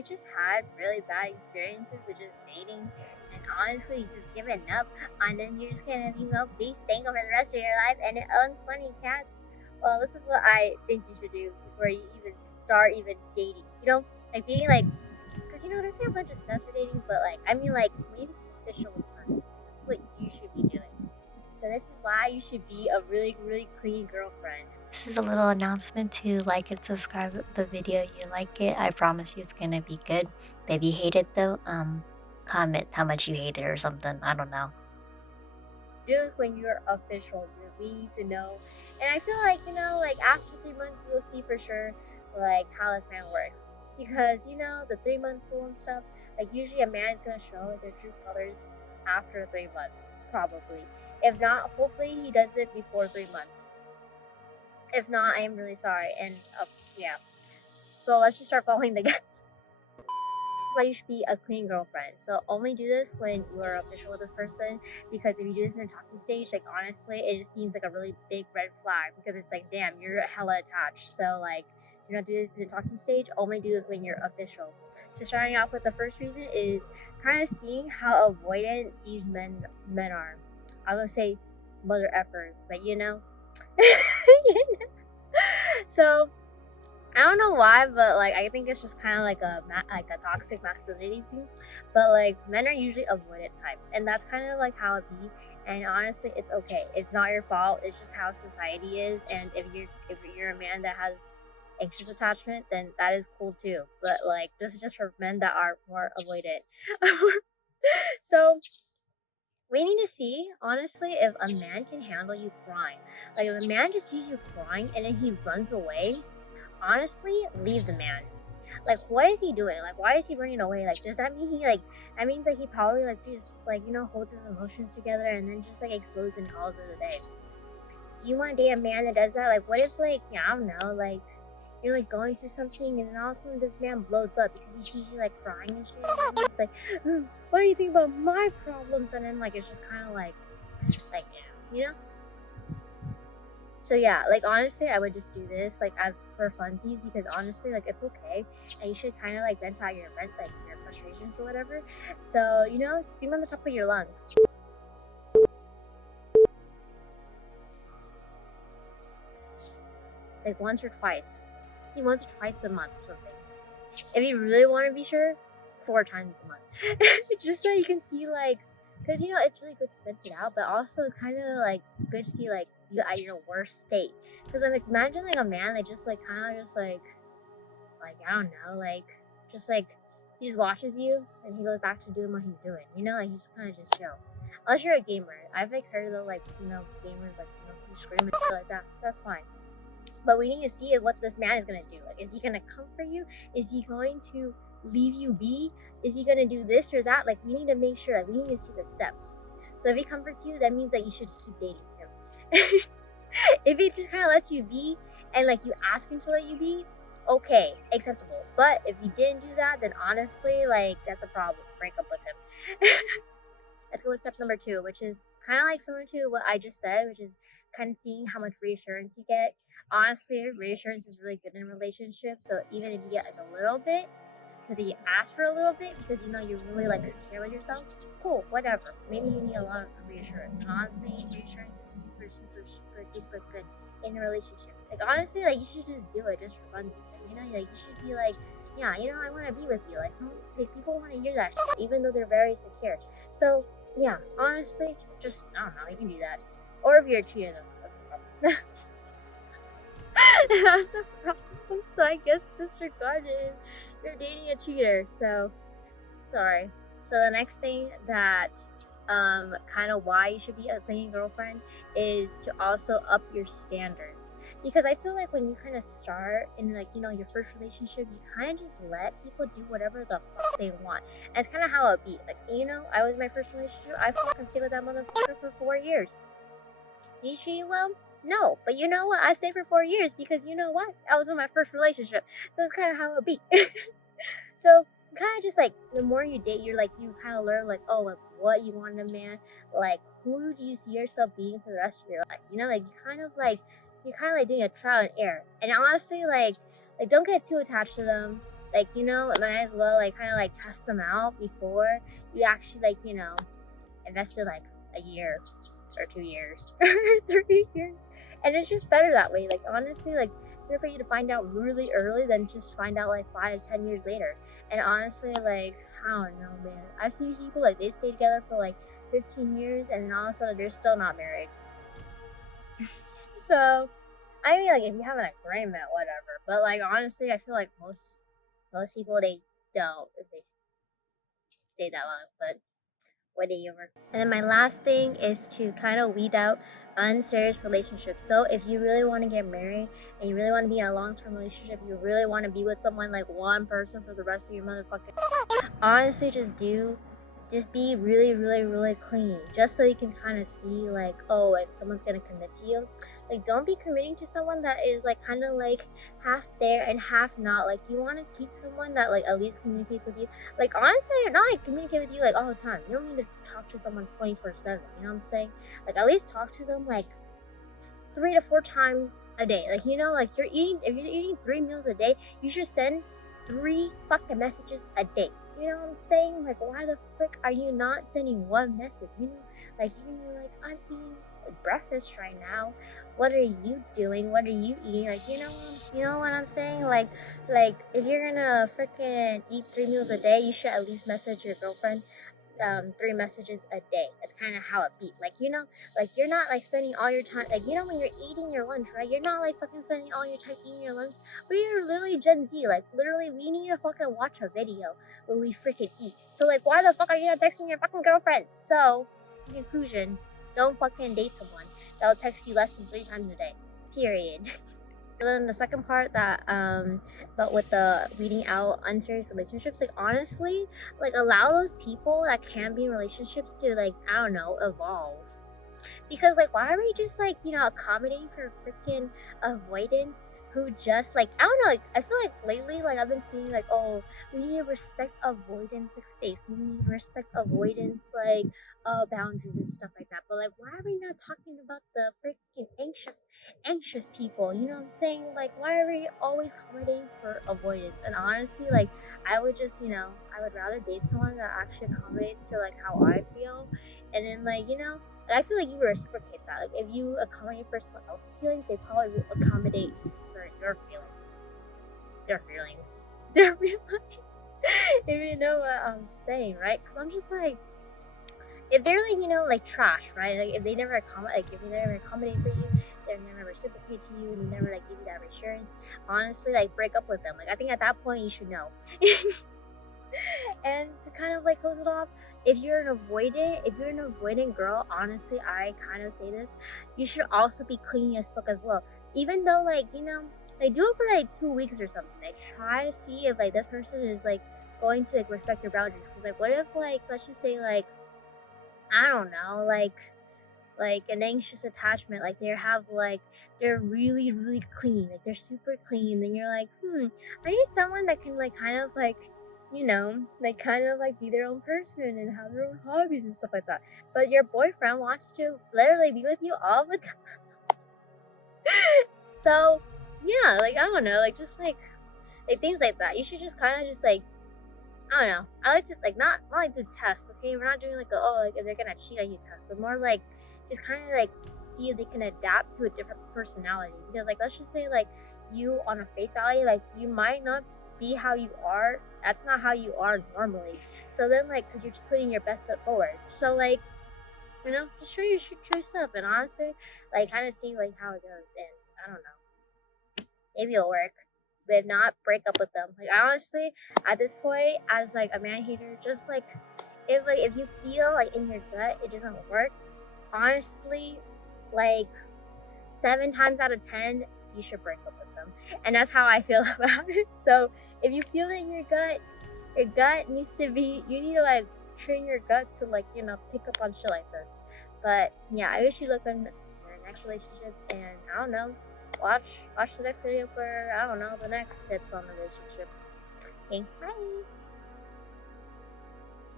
you just had really bad experiences with just dating and honestly just giving up and then you're just gonna, be single for the rest of your life and own 20 cats? Well, this is what I think you should do before you even start even dating. Like dating, like, because there's like a bunch of stuff for dating, but like, I mean, like, maybe official with the person. This is what you should be doing. So this is why you should be a really, really clean girlfriend. This is a little announcement to like and subscribe the video. You like it, I promise you it's gonna be good. If you hate it though, comment how much you hate it or something. I don't know. Do this when you're official because we need to know. And I feel like, like after 3 months, you'll see for sure, like, how this man works. Because, the 3 month rule and stuff, like, usually a man is going to show their true colors after 3 months, probably. If not, hopefully he does it before 3 months. If not, I am really sorry. And, yeah. So let's just start following the guy. Why you should be a clean girlfriend. So only do this when you're official with this person, because if you do this in a talking stage, like, honestly, it just seems like a really big red flag because it's like, damn, you're hella attached. So like, do not do this in the talking stage. Only do this when you're official. So starting off with the first reason is kind of seeing how avoidant these men are. I would say mother effers, but So I don't know why, but like I think it's just kind of like a toxic masculinity thing. But like men are usually avoidant types, and that's kind of like how it be. And honestly, it's okay. It's not your fault. It's just how society is. And if you're a man that has anxious attachment, then that is cool too. But like this is just for men that are more avoidant. So we need to see, honestly, if a man can handle you crying. Like if a man just sees you crying and then he runs away, honestly, leave the man. Like, what is he doing? Like, why is he running away? Like, does that mean that means like he probably like just like, holds his emotions together and then just like explodes and calls it a day? Do you want to date a man that does that? Like, what if like, yeah, I don't know, like you're like going through something and then all of a sudden this man blows up because he sees you like crying and shit and he's like, what do you think about my problems? And then like it's just kind of like, yeah, So yeah, like honestly, I would just do this like as for funsies because honestly, like it's okay, and you should kind of like vent out your frustrations or whatever. So scream on the top of your lungs, like once or twice, maybe once or twice a month or something. If you really want to be sure, 4 times a month, just so you can see like, because it's really good to vent it out, but also it's kind of like good to see like you at your worst state. Because like imagine like a man that just like kind of just like I don't know, like just like he just watches you and he goes back to doing what he's doing. Like he's kind of just chill. Unless you're a gamer, I've like heard of like gamers like who scream and shit like that. That's fine. But we need to see what this man is gonna do. Like, is he gonna comfort you? Is he going to leave you be? Is he gonna do this or that? Like, we need to make sure. Like, we need to see the steps. So if he comforts you, that means that you should just keep dating him. If he just kind of lets you be and like you ask him to let you be, okay, acceptable. But if he didn't do that, then honestly, like that's a problem. Break up with him. Let's go with step number 2, which is kind of like similar to what I just said, which is kind of seeing how much reassurance you get. Honestly, reassurance is really good in a relationship. So even if you get like a little bit, because you ask for a little bit because you're really like secure with yourself, cool, whatever. Maybe you need a lot of reassurance. And honestly, reassurance is super, super, super duper good in a relationship. Like honestly, like you should just do it just for funsies. Like you should be like, yeah, I want to be with you. Like people want to hear that shit, even though they're very secure. So yeah, honestly, just I don't know, you can do that. Or if you're a cheater, that's a problem. That's a problem. So I guess disregard it. You're dating a cheater, so sorry. So the next thing that kind of why you should be a clingy girlfriend is to also up your standards. Because I feel like when you kind of start in like your first relationship, you kind of just let people do whatever the fuck they want. And it's kind of how it be. Like I was in my first relationship. I fucking stayed with that motherfucker for 4 years. Did she treat you well? No, but you know what? I stayed for 4 years because you know what? I was in my first relationship, so it's kind of how it be. So kind of just like the more you date, you kind of learn like like what you want in a man, like who do you see yourself being for the rest of your life. Like you're kind of like doing a trial and error. And honestly, like don't get too attached to them. Like, might as well like kind of like test them out before you actually like, invested like a year or 2 years or 3 years. And it's just better that way. Like honestly, like better for you to find out really early than just find out like 5 to 10 years later. And honestly, like I don't know, man. I've seen people like they stay together for like 15 years and then all of a sudden they're still not married. So I mean, like if you have an agreement, whatever. But like honestly, I feel like most people they don't if they stay that long. But whatever. And then my last thing is to kind of weed out unserious relationships. So if you really want to get married and you really want to be in a long-term relationship, you really want to be with someone like one person for the rest of your motherfucking honestly just be really really really clean just so you can kind of see like, oh, if someone's gonna commit to you, like don't be committing to someone that is like kind of like half there and half not. Like you want to keep someone that like at least communicates with you, like honestly not like communicate with you like all the time. You don't need to talk to someone 24/7, you know what I'm saying? Like at least talk to them like 3 to 4 times a day. Like like if you're eating 3 meals a day, you should send 3 fucking messages a day. You know what I'm saying? Like why the frick are you not sending one message? Like you're like, I'm eating breakfast right now. What are you doing? What are you eating? Like you know what I'm saying? Like if you're gonna freaking eat 3 meals a day, you should at least message your girlfriend 3 messages a day. That's kind of how it be. Like like you're not like spending all your time. Like when you're eating your lunch, right? You're not like fucking spending all your time eating your lunch. We are literally Gen Z. Like literally, we need to fucking watch a video when we freaking eat. So like, why the fuck are you not texting your fucking girlfriend? So, in conclusion, don't fucking date someone that'll text you less than 3 times a day. Period. And then the second part that but with the weeding out unserious relationships, like honestly, like allow those people that can be in relationships to like, I don't know, evolve. Because like why are we just like, accommodating for freaking avoidance who just like, I don't know, like I feel like lately like I've been seeing like, oh, we need to respect avoidance like space. We need to respect avoidance like boundaries and stuff like that. But like why are we not talking about the freaking anxious people? You know what I'm saying? Like why are we always accommodating for avoidance? And honestly, like I would just, I would rather date someone that actually accommodates to like how I feel. And then like, I feel like you reciprocate that. Like if you accommodate for someone else's feelings, they probably will accommodate for your feelings. Their feelings. Their feelings. If you know what I'm saying, right? Because I'm just like, if they're like, like trash, right? Like if they never accommodate, like if they never accommodate for you, they never reciprocate to you, and they never like give you that reassurance. Honestly, like break up with them. Like I think at that point you should know. And to kind of like close it off, if you're an avoidant girl, honestly, I kind of say this, you should also be clingy as fuck as well. Even though like, like do it for like 2 weeks or something. Like try to see if like that person is like going to like respect your boundaries. Cause like what if like let's just say like I don't know, like an anxious attachment, like they're really really clean, like they're super clean, then you're like, I need someone that can like kind of like like kind of like be their own person and have their own hobbies and stuff like that. But your boyfriend wants to literally be with you all the time. So yeah, like I don't know, like just like things like that. You should just kind of just like I don't know. I like to like not like do tests. Okay, we're not doing like a, oh like if they're gonna cheat on you test, but more like just kind of like see if they can adapt to a different personality. Because like let's just say like you on a face value, like you might not be how you are. That's not how you are normally. So then like because you're just putting your best foot forward. So like just show your true self and honestly like kind of see like how it goes. And I don't know, maybe it'll work. But if not, break up with them. Like honestly, at this point, as like a man hater, just like if you feel like in your gut it doesn't work, honestly, like 7 times out of 10, you should break up with them. And that's how I feel about it. So if you feel it in your gut needs to be you need to like train your gut to like, pick up on shit like this. But yeah, I wish you luck on your next relationships and I don't know. Watch the next video for I don't know the next tips on relationships. Okay, bye.